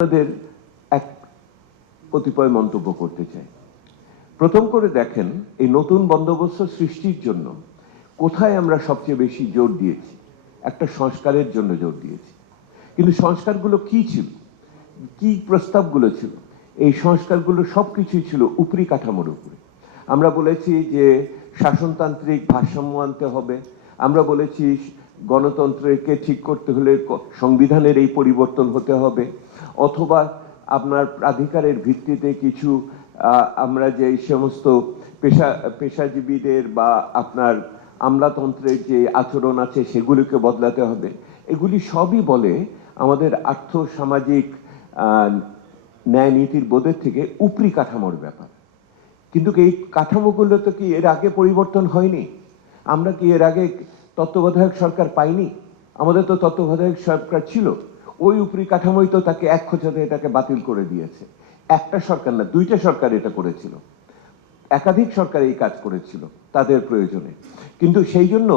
আপনাদের এক কতিপয় মন্তব্য করতে চাই। প্রথম করে দেখেন, এই নতুন বন্দোবস্ত সৃষ্টির জন্য কোথায় আমরা সবচেয়ে বেশি জোর দিয়েছি? একটা সংস্কারের জন্য জোর দিয়েছি। কিন্তু সংস্কারগুলো কি ছিল, কি প্রস্তাবগুলো ছিল? এই সংস্কারগুলো সবকিছুই ছিল উপরি কাঠামোর উপরে। আমরা বলেছি যে শাসনতান্ত্রিক ভারসাম্য আনতে হবে। আমরা বলেছি গণতন্ত্রকে ঠিক করতে হলে সংবিধানের এই পরিবর্তন হতে হবে, অথবা আপনার প্রাধিকারের ভিত্তিতে কিছু আমরা যে সমস্ত পেশাজীবীদের বা আপনার আমলাতন্ত্রের যে আচরণ আছে সেগুলিকে বদলাতে হবে। এগুলি সবই বলে আমাদের আর্থ সামাজিক ন্যায় নীতির বোধের থেকে উপরি কাঠামোর ব্যাপার। কিন্তু এই কাঠামোগুলো তো কি এর আগে পরিবর্তন হয়নি? আমরা কি এর আগে তত্ত্বাবধায়ক সরকার পাইনি? আমাদের তো তত্ত্বাবধায়ক সরকার ছিল, ওই উপরি কাঠামোই তো তাকে এক খোঁচাতে এটাকে বাতিল করে দিয়েছে। একটা সরকার না, দুইটা সরকার এটা করেছিল, একাধিক সরকার এই কাজ করেছিল তাদের প্রয়োজনে। কিন্তু সেই জন্য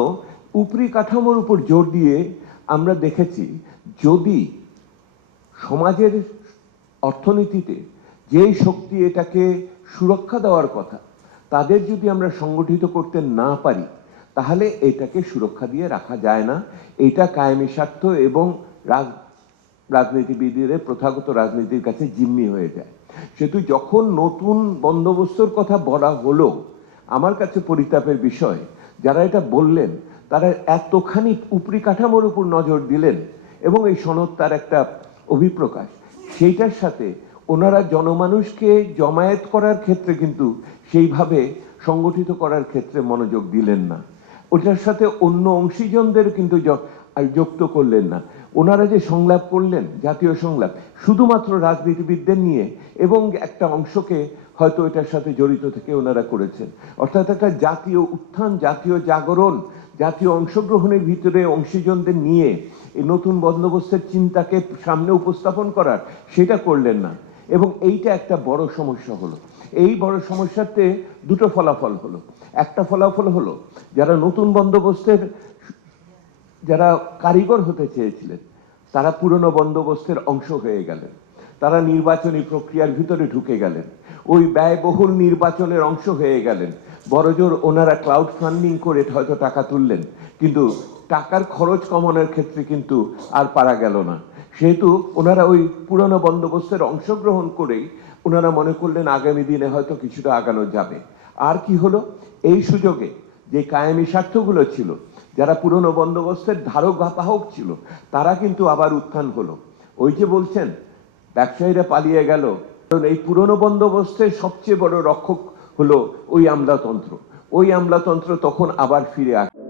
উপরি কাঠামোর উপর জোর দিয়ে আমরা দেখেছি, যদি সমাজের অর্থনীতিতে যেই শক্তি এটাকে সুরক্ষা দেওয়ার কথা, তাদের যদি আমরা সংগঠিত করতে না পারি, তাহলে এটাকে সুরক্ষা দিয়ে রাখা যায় না। এটা কায়েমি স্বার্থ এবং রাজনীতিবিদদের প্রথাগত রাজনীতির কাছে জিম্মি হয়ে যায়। সেহেতু যখন নতুন বন্দোবস্তর কথা বলা হলো, আমার কাছে পরিতাপের বিষয়, যারা এটা বললেন তারা এতখানি উপরি কাঠামোর উপর নজর দিলেন এবং এই সনদ তার একটা অভিপ্রকাশ, সেইটার সাথে ওনারা জনমানুষকে জমায়েত করার ক্ষেত্রে কিন্তু সেইভাবে সংগঠিত করার ক্ষেত্রে মনোযোগ দিলেন না। ওটার সাথে অন্য অংশীজনদের কিন্তু যুক্ত করলেন না। ওনারা যে সংলাপ করলেন, জাতীয় সংলাপ, শুধুমাত্র রাজনীতিবিদদের নিয়ে এবং একটা অংশকে হয়তো এটার সাথে জড়িত থেকে ওনারা করেছেন। অর্থাৎ একটা জাতীয় উত্থান, জাতীয় জাগরণ, জাতীয় অংশগ্রহণের ভিতরে অংশীজনদের নিয়ে এই নতুন বন্দোবস্তের চিন্তাকে সামনে উপস্থাপন করার, সেটা করলেন না। এবং এইটা একটা বড় সমস্যা হলো। এই বড় সমস্যাতে দুটো ফলাফল হলো। একটা ফলাফল হলো, যারা নতুন বন্দোবস্তের যারা কারিগর হতে চেয়েছিলেন, তারা পুরনো বন্দোবস্তের অংশ হয়ে গেলেন। তারা নির্বাচনী প্রক্রিয়ার ভিতরে ঢুকে গেলেন, ওই ব্যয়বহুল নির্বাচনের অংশ হয়ে গেলেন। বড়জোর ওনারা ক্লাউড ফান্ডিং করে হয়তো টাকা তুললেন, কিন্তু টাকার খরচ কমানোর ক্ষেত্রে কিন্তু আর পারা গেল না। সেহেতু ওনারা ওই পুরনো বন্দোবস্তের অংশগ্রহণ করেই ওনারা মনে করলেন আগামী দিনে হয়তো কিছুটা আগানো যাবে। আর কি হলো, এই সুযোগে যে কায়েমি স্বার্থগুলো ছিল, যারা পুরনো বন্দোবস্তের ধারক বাহক ছিল, তারা কিন্তু আবার উত্থান হলো। ওই যে বলছেন ব্যবসায়ীরা পালিয়ে গেল, কারণ এই পুরনো বন্দোবস্তের সবচেয়ে বড় রক্ষক হলো ওই আমলাতন্ত্র। ওই আমলাতন্ত্র তখন আবার ফিরে আসে।